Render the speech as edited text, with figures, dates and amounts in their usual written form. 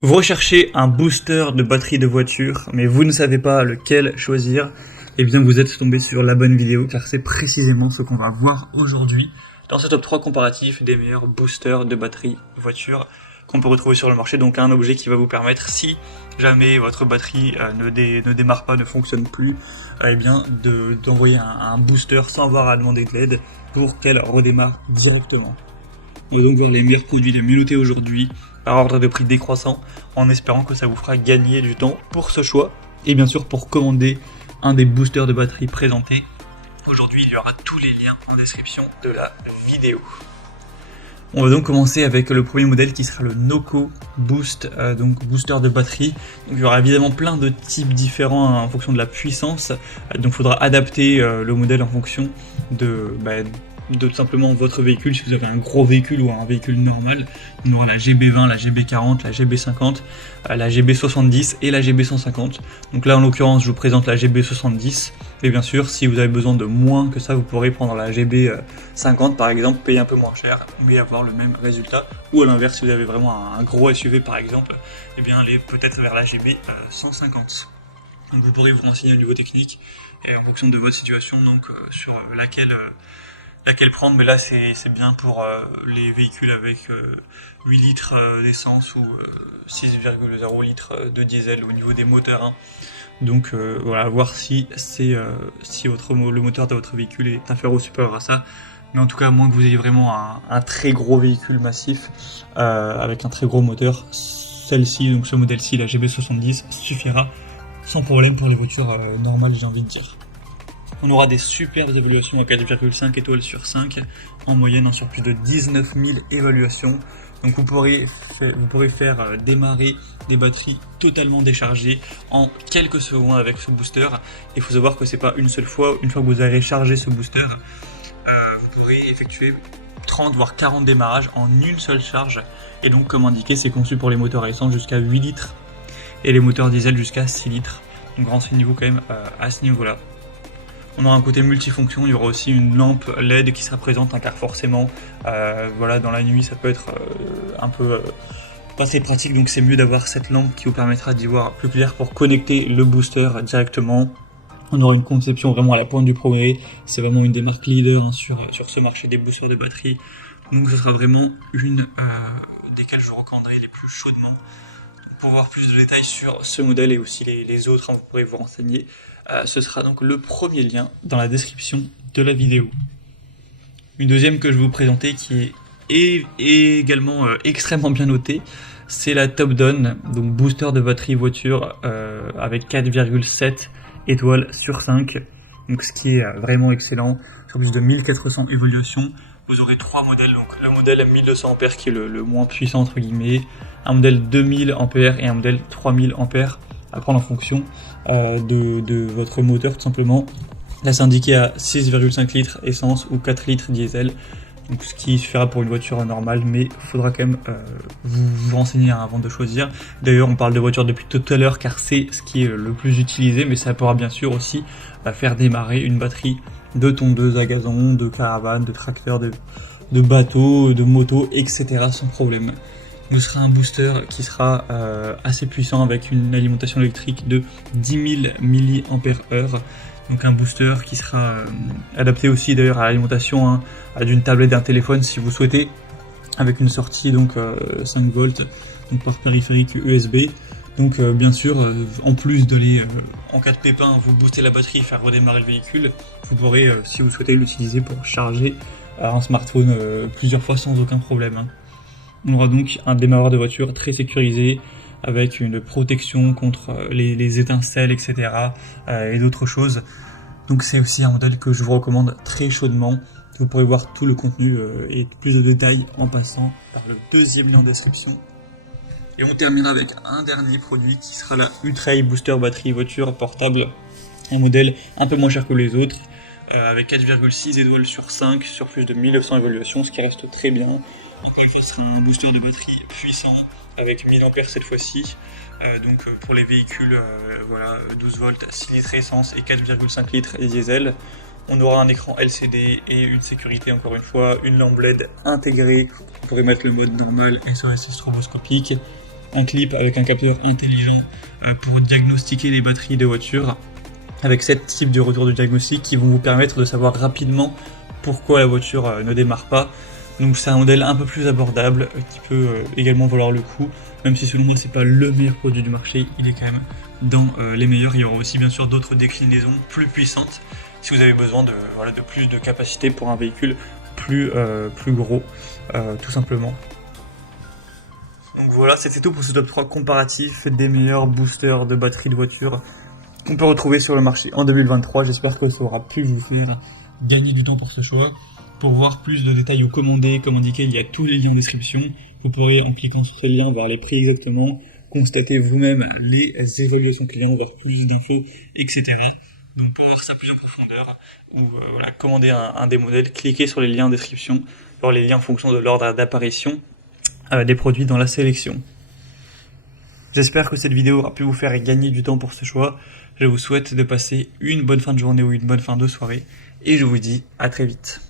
Vous recherchez un booster de batterie de voiture, mais vous ne savez pas lequel choisir, et bien vous êtes tombé sur la bonne vidéo, car c'est précisément ce qu'on va voir aujourd'hui dans ce top 3 comparatif des meilleurs boosters de batterie voiture qu'on peut retrouver sur le marché. Donc un objet qui va vous permettre, si jamais votre batterie ne démarre pas, ne fonctionne plus, eh bien d'envoyer un booster sans avoir à demander de l'aide pour qu'elle redémarre directement. On va donc voir les meilleurs produits les mieux notés aujourd'hui, par ordre de prix décroissant, en espérant que ça vous fera gagner du temps pour ce choix. Et bien sûr, pour commander un des boosters de batterie présentés, aujourd'hui il y aura tous les liens en description de la vidéo. On va donc commencer avec le premier modèle qui sera le Noco Boost, donc booster de batterie. Donc il y aura évidemment plein de types différents en fonction de la puissance, donc il faudra adapter le modèle en fonction de tout simplement votre véhicule. Si vous avez un gros véhicule ou un véhicule normal, on aura la GB20, la GB40, la GB50, la GB70 et la GB150. Donc là en l'occurrence je vous présente la GB70, et bien sûr si vous avez besoin de moins que ça, vous pourrez prendre la GB50 par exemple, payer un peu moins cher mais avoir le même résultat, ou à l'inverse si vous avez vraiment un gros SUV par exemple, et bien aller peut-être vers la GB150. Donc vous pourrez vous renseigner au niveau technique et en fonction de votre situation, donc sur laquelle prendre, mais là c'est bien pour les véhicules avec 8 litres d'essence ou 6,0 litres de diesel au niveau des moteurs, hein. Donc voilà, voir si le moteur de votre véhicule est inférieur ou supérieur à ça. Mais en tout cas, à moins que vous ayez vraiment un très gros véhicule massif avec un très gros moteur, donc ce modèle-ci, la GB70, suffira sans problème pour les voitures normales, j'ai envie de dire. On aura des superbes évaluations à 4,5 étoiles sur 5, en moyenne sur plus de 19 000 évaluations. Donc vous pourrez faire démarrer des batteries totalement déchargées en quelques secondes avec ce booster. Il faut savoir que c'est pas une seule fois. Une fois que vous avez chargé ce booster, vous pourrez effectuer 30 voire 40 démarrages en une seule charge. Et donc comme indiqué, c'est conçu pour les moteurs à essence jusqu'à 8 litres et les moteurs diesel jusqu'à 6 litres. Donc renseignez-vous quand même à ce niveau-là. On aura un côté multifonction, il y aura aussi une lampe LED qui sera présente, car forcément, dans la nuit ça peut être un peu pas très pratique, donc c'est mieux d'avoir cette lampe qui vous permettra d'y voir plus clair pour connecter le booster directement. On aura une conception vraiment à la pointe du progrès, c'est vraiment une des marques leaders sur ce marché des boosters de batterie, donc ce sera vraiment une desquelles je recommanderai les plus chaudement. Pour voir plus de détails sur ce modèle et aussi les autres, vous pourrez vous renseigner. Ce sera donc le premier lien dans la description de la vidéo. Une deuxième que je vais vous présenter qui est également extrêmement bien notée, c'est la Top Down, donc booster de batterie voiture avec 4,7 étoiles sur 5, donc ce qui est vraiment excellent, sur plus de 1400 évaluations. Vous aurez trois modèles, donc le modèle 1200 A qui est le moins puissant entre guillemets, un modèle 2000 A et un modèle 3000 A à prendre en fonction de votre moteur tout simplement. Là c'est indiqué à 6,5 litres essence ou 4 litres diesel, donc ce qui suffira pour une voiture normale, mais il faudra quand même vous renseigner avant de choisir. D'ailleurs on parle de voiture depuis tout à l'heure car c'est ce qui est le plus utilisé, mais ça pourra bien sûr aussi faire démarrer une batterie de tondeuse à gazon, de caravane, de tracteur, de bateau, de moto, etc. sans problème. Ce sera un booster qui sera assez puissant avec une alimentation électrique de 10 000 mAh. Donc un booster qui sera adapté aussi d'ailleurs à l'alimentation d'une tablette, d'un téléphone si vous souhaitez, avec une sortie donc 5 volts donc par périphérique USB. Donc bien sûr, en plus d'aller en cas de pépin vous booster la batterie et faire redémarrer le véhicule, vous pourrez si vous souhaitez l'utiliser pour charger un smartphone plusieurs fois sans aucun problème. On aura donc un démarreur de voiture très sécurisé avec une protection contre les étincelles, etc. Et d'autres choses. Donc c'est aussi un modèle que je vous recommande très chaudement. Vous pourrez voir tout le contenu et plus de détails en passant par le deuxième lien en description. Et on terminera avec un dernier produit qui sera la Ultra Booster batterie voiture portable. Un modèle un peu moins cher que les autres, avec 4,6 étoiles sur 5 sur plus de 1900 évaluations, ce qui reste très bien. Encore une fois, ce sera un booster de batterie puissant avec 1000 A cette fois-ci. Donc pour les véhicules 12 volts, 6 litres essence et 4,5 litres et diesel. On aura un écran LCD et une sécurité encore une fois, une lampe LED intégrée. Vous pourrez mettre le mode normal SOS stroboscopique. un clip avec un capteur intelligent pour diagnostiquer les batteries de voiture, avec 7 types de retour de diagnostic qui vont vous permettre de savoir rapidement pourquoi la voiture ne démarre pas. Donc c'est un modèle un peu plus abordable qui peut également valoir le coup, même si selon moi c'est pas le meilleur produit du marché, il est quand même dans les meilleurs. Il y aura aussi bien sûr d'autres déclinaisons plus puissantes si vous avez besoin de plus de capacité pour un véhicule plus gros, tout simplement. Donc voilà, c'était tout pour ce top 3 comparatif des meilleurs boosters de batterie de voiture qu'on peut retrouver sur le marché en 2023. J'espère que ça aura pu vous faire gagner du temps pour ce choix. Pour voir plus de détails ou commander, comme indiqué, il y a tous les liens en description. Vous pourrez, en cliquant sur ces liens, voir les prix exactement, constater vous-même les évaluations clients, voir plus d'infos, etc. Donc pour voir ça plus en profondeur, ou commander un des modèles, cliquez sur les liens en description, voir les liens en fonction de l'ordre d'apparition des produits dans la sélection. J'espère que cette vidéo aura pu vous faire gagner du temps pour ce choix. Je vous souhaite de passer une bonne fin de journée ou une bonne fin de soirée, et je vous dis à très vite.